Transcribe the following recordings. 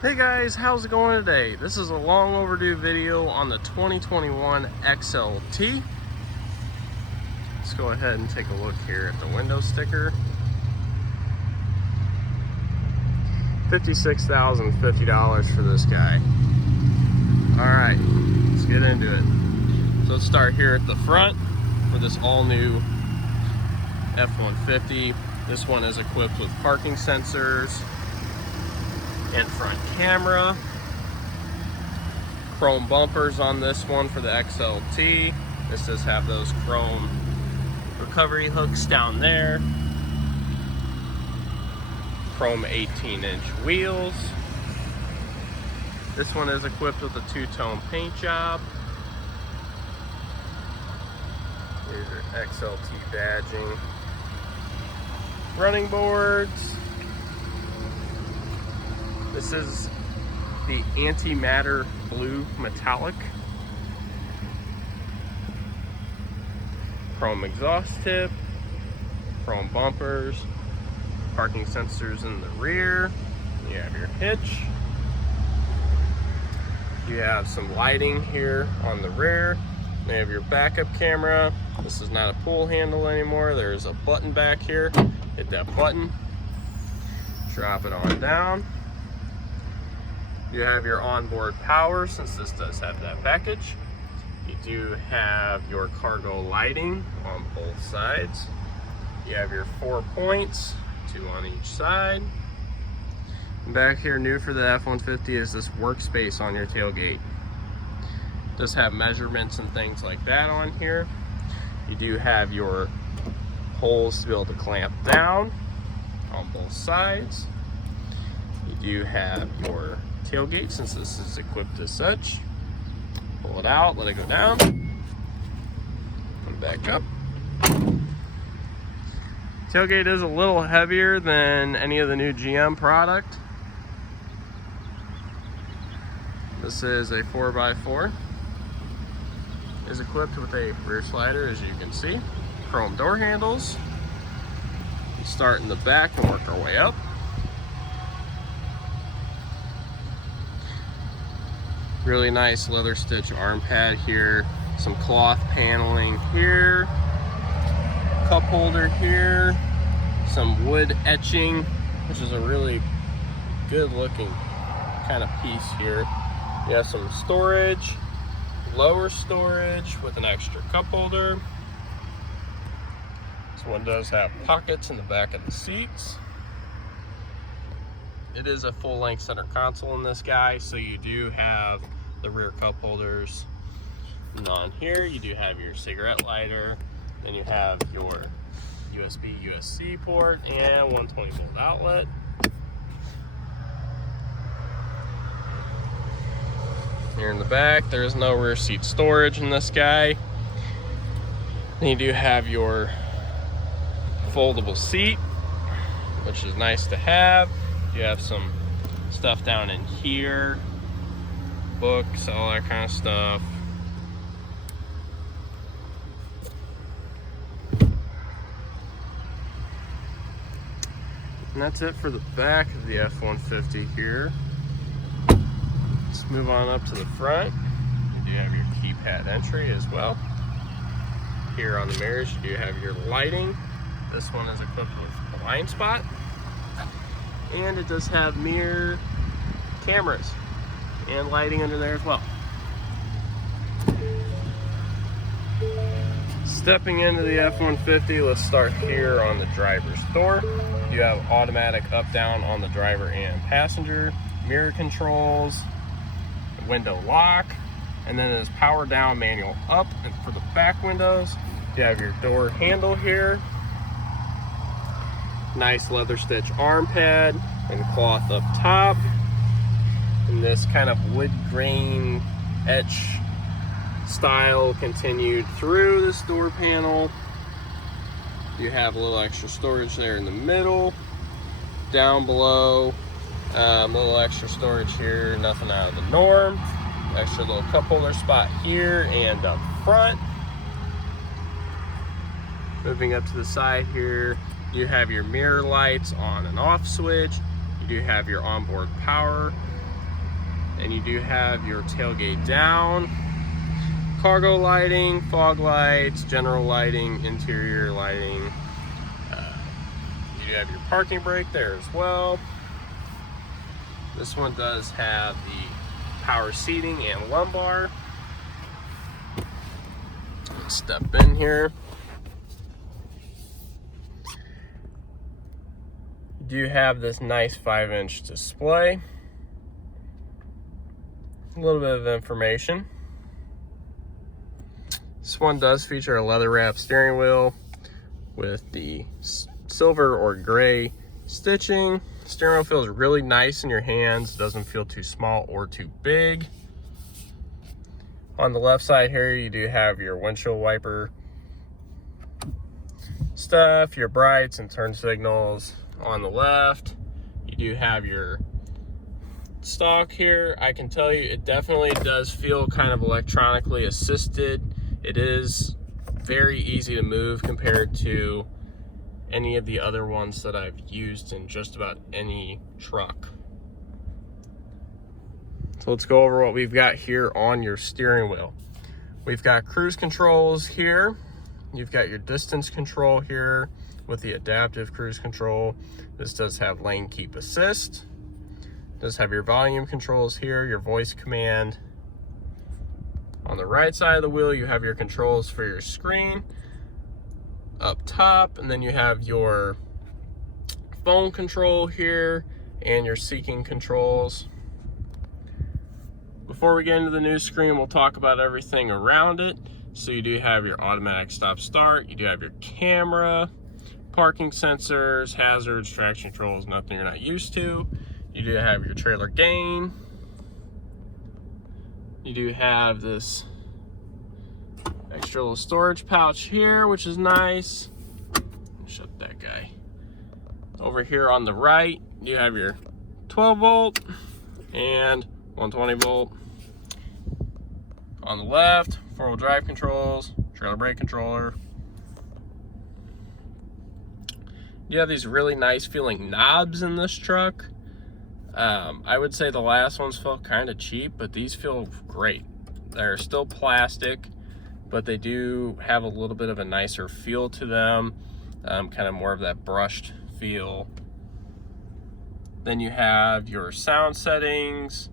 Hey guys, how's it going today? This is a long overdue video on the 2021 XLT. Let's go ahead and take a look here at the window sticker. $56,050 for this guy. Alright, let's get into it. So let's start here at the front for this all new F-150. This one is equipped with parking sensors and front camera. Chrome bumpers on this one for the XLT. This does have those chrome recovery hooks down there. Chrome 18-inch wheels. This one is equipped with a two-tone paint job. Here's your XLT badging. Running boards. This is the antimatter blue metallic. Chrome exhaust tip, chrome bumpers, parking sensors in the rear. You have your hitch. You have some lighting here on the rear. You have your backup camera. This is not a pull handle anymore. There's a button back here. Hit that button. Drop it on down. You have your onboard power, since this does have that package. You do have your cargo lighting on both sides. You have your 4 points, 2 on each side. And back here, new for the F-150, is this workspace on your tailgate. It does have measurements and things like that on here. You do have your holes to be able to clamp down on both sides. You do have your tailgate, since this is equipped as such. Pull it out, let it go down, and back up. Tailgate is a little heavier than any of the new GM product. This is a 4x4. Is equipped with a rear slider, as you can see. Chrome door handles. We start in the back and work our way up. Really nice leather stitch arm pad here. Some cloth paneling here. Cup holder here. Some wood etching, which is a really good looking kind of piece here. You have some storage, lower storage with an extra cup holder. This one does have pockets in the back of the seats. It is a full-length center console in this guy, so you do have the rear cup holders. And on here, you do have your cigarette lighter. Then you have your USB-C port and 120-volt outlet. Here in the back, there is no rear seat storage in this guy. Then you do have your foldable seat, which is nice to have. You have some stuff down in here, books, all that kind of stuff. And that's it for the back of the F-150 here. Let's move on up to the front. You do have your keypad entry as well. Here on the mirrors, you do have your lighting. This one is equipped with blind spot. And it does have mirror cameras and lighting under there as well. Stepping into the F-150, let's start here on the driver's door. You have automatic up down on the driver and passenger, mirror controls, window lock, and then it is power down, manual up. And for the back windows, you have your door handle here. Nice leather stitch arm pad and cloth up top. And this kind of wood grain etch style continued through this door panel. You have a little extra storage there in the middle. Down below, a little extra storage here, nothing out of the norm. Extra little cup holder spot here and up front. Moving up to the side here, you have your mirror lights on and off switch. You do have your onboard power And you do have your tailgate down, cargo lighting, fog lights, general lighting, interior lighting. You do have your parking brake there as well. This one does have the power seating and lumbar. Let's step in here. You do have this nice 5-inch display. A little bit of information. This one does feature a leather wrap steering wheel with the silver or gray stitching. Steering wheel feels really nice in your hands. Doesn't feel too small or too big. On the left side here, you do have your windshield wiper stuff, your brights and turn signals. On the left, you do have your stock here. I can tell you it definitely does feel kind of electronically assisted. It is very easy to move compared to any of the other ones that I've used in just about any truck. So let's go over what we've got here on your steering wheel. We've got cruise controls here. You've got your distance control here with the adaptive cruise control. This does have lane keep assist. It does have your volume controls here, your voice command. On the right side of the wheel, you have your controls for your screen up top, and then you have your phone control here and your seeking controls. Before we get into the new screen, we'll talk about everything around it. So you do have your automatic stop start, you do have your camera, parking sensors, hazards, traction controls, nothing you're not used to. You do have your trailer gain. You do have this extra little storage pouch here, which is nice. Shut that guy. Over here on the right, you have your 12 volt and 120 volt. On the left, 4-wheel drive controls, trailer brake controller. You have these really nice feeling knobs in this truck. I would say the last ones felt kind of cheap, but these feel great. They're still plastic, but they do have a little bit of a nicer feel to them, kind of more of that brushed feel. Then you have your sound settings,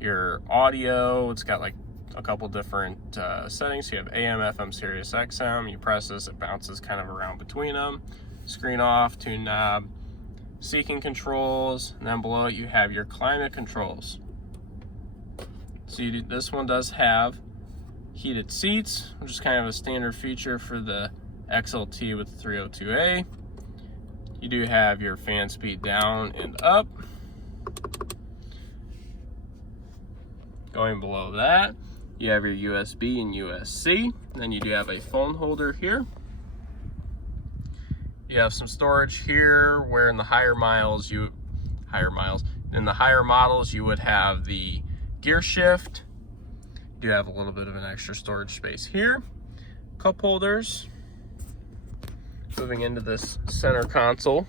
your audio. It's got like a couple different settings. You have AM, FM, Sirius XM. You press this, it bounces kind of around between them. Screen off, tune knob, seeking controls, and then below it you have your climate controls. So this one does have heated seats, which is kind of a standard feature for the XLT with the 302A. You do have your fan speed down and up. Going below that, you have your USB and USB. Then you do have a phone holder here. You have some storage here, where in the higher models you would have the gear shift. You do have a little bit of an extra storage space here. Cup holders. Moving into this center console,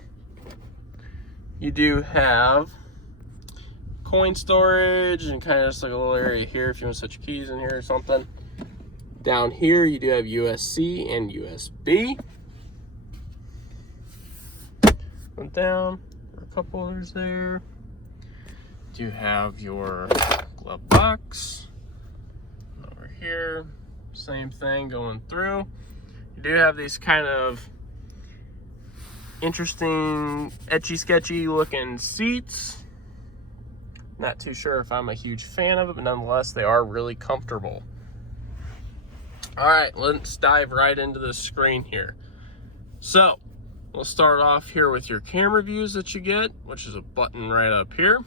you do have coin storage and kind of just like a little area here if you want to set your keys in here or something. Down here you do have USB and USB. Went down, there are a couple others there. You have your glove box. Over here, same thing going through. You do have these kind of interesting, etchy sketchy looking seats. Not too sure if I'm a huge fan of it, but nonetheless, they are really comfortable. All right, let's dive right into the screen here. So, we'll start off here with your camera views that you get, which is a button right up here.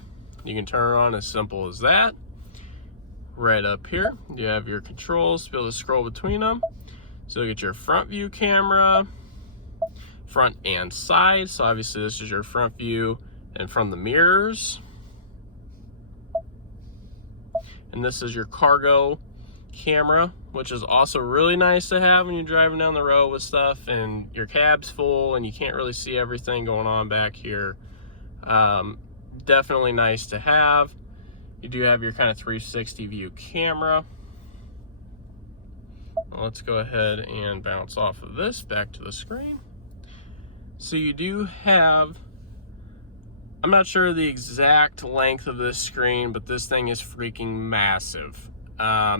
You can turn it on as simple as that. Right up here, you have your controls to be able to scroll between them. So you get your front view camera, front and side. So obviously this is your front view and from the mirrors. And this is your cargo camera, which is also really nice to have when you're driving down the road with stuff and your cab's full and you can't really see everything going on back here. Definitely nice to have. You do have your kind of 360 view camera. Let's go ahead and bounce off of this back to the screen. So you do have, I'm not sure the exact length of this screen, but this thing is freaking massive.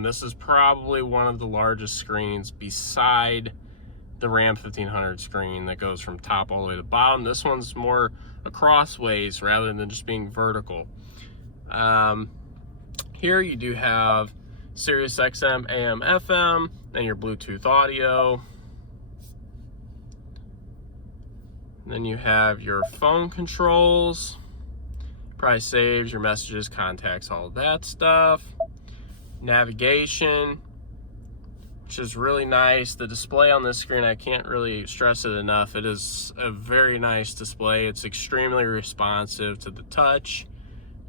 This is probably one of the largest screens beside the Ram 1500 screen that goes from top all the way to bottom. This one's more crossways rather than just being vertical. Here you do have Sirius XM, AM, FM, and your Bluetooth audio. Then you have your phone controls, probably saves your messages, contacts, all that stuff. Navigation, which is really nice. The display on this screen, I can't really stress it enough. It is a very nice display. It's extremely responsive to the touch.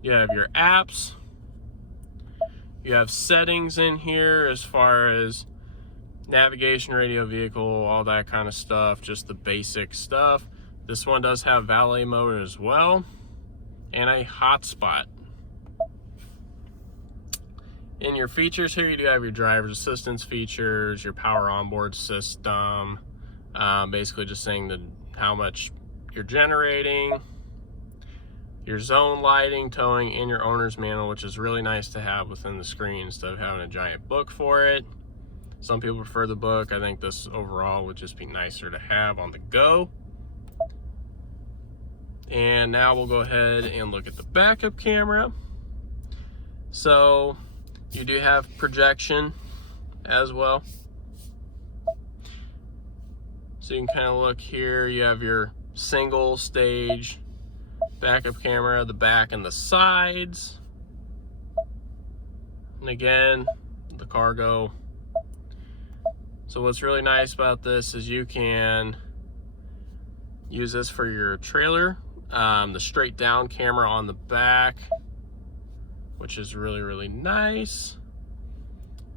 You have your apps. You have settings in here as far as navigation, radio, vehicle, all that kind of stuff, just the basic stuff. This one does have valet mode as well, and a hotspot. In your features here, you do have your driver's assistance features, your power onboard system, basically just saying how much you're generating, your zone lighting, towing, and your owner's manual, which is really nice to have within the screen instead of having a giant book for it. Some people prefer the book. I think this overall would just be nicer to have on the go. And now we'll go ahead and look at the backup camera. So you do have projection as well. So you can kind of look here. You have your single stage backup camera, the back and the sides. And again, the cargo. So what's really nice about this is you can use this for your trailer. The straight down camera on the back, which is really, really nice.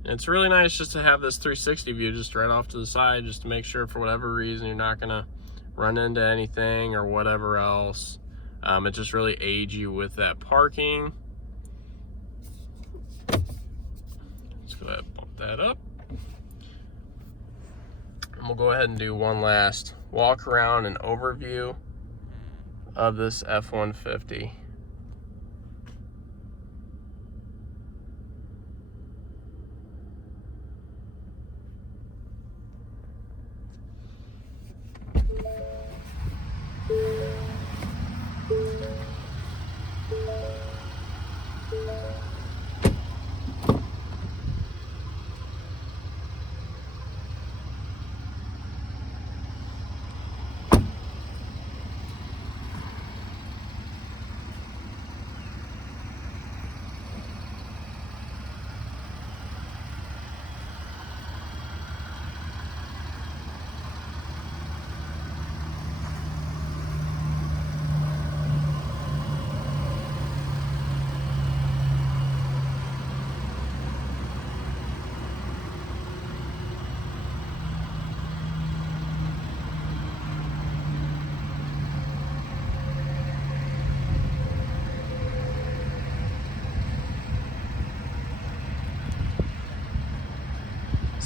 And it's really nice just to have this 360 view just right off to the side, just to make sure for whatever reason you're not gonna run into anything or whatever else. It just really aids you with that parking. Let's go ahead and bump that up. And we'll go ahead and do one last walk around and overview of this F-150.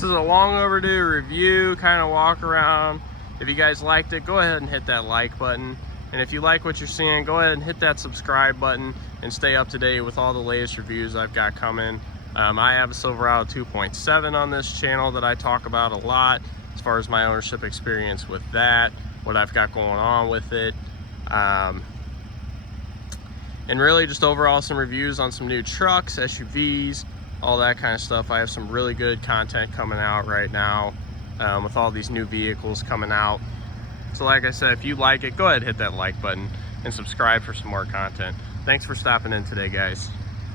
This is a long overdue review, kind of walk around. If you guys liked it, go ahead and hit that like button. And if you like what you're seeing, go ahead and hit that subscribe button and stay up to date with all the latest reviews I've got coming. I have a Silverado 2.7 on this channel that I talk about a lot as far as my ownership experience with that, what I've got going on with it. And really just overall some reviews on some new trucks, SUVs, all that kind of stuff. I have some really good content coming out right now with all these new vehicles coming out. So like I said, if you like it, go ahead and hit that like button and subscribe for some more content. Thanks for stopping in today, guys.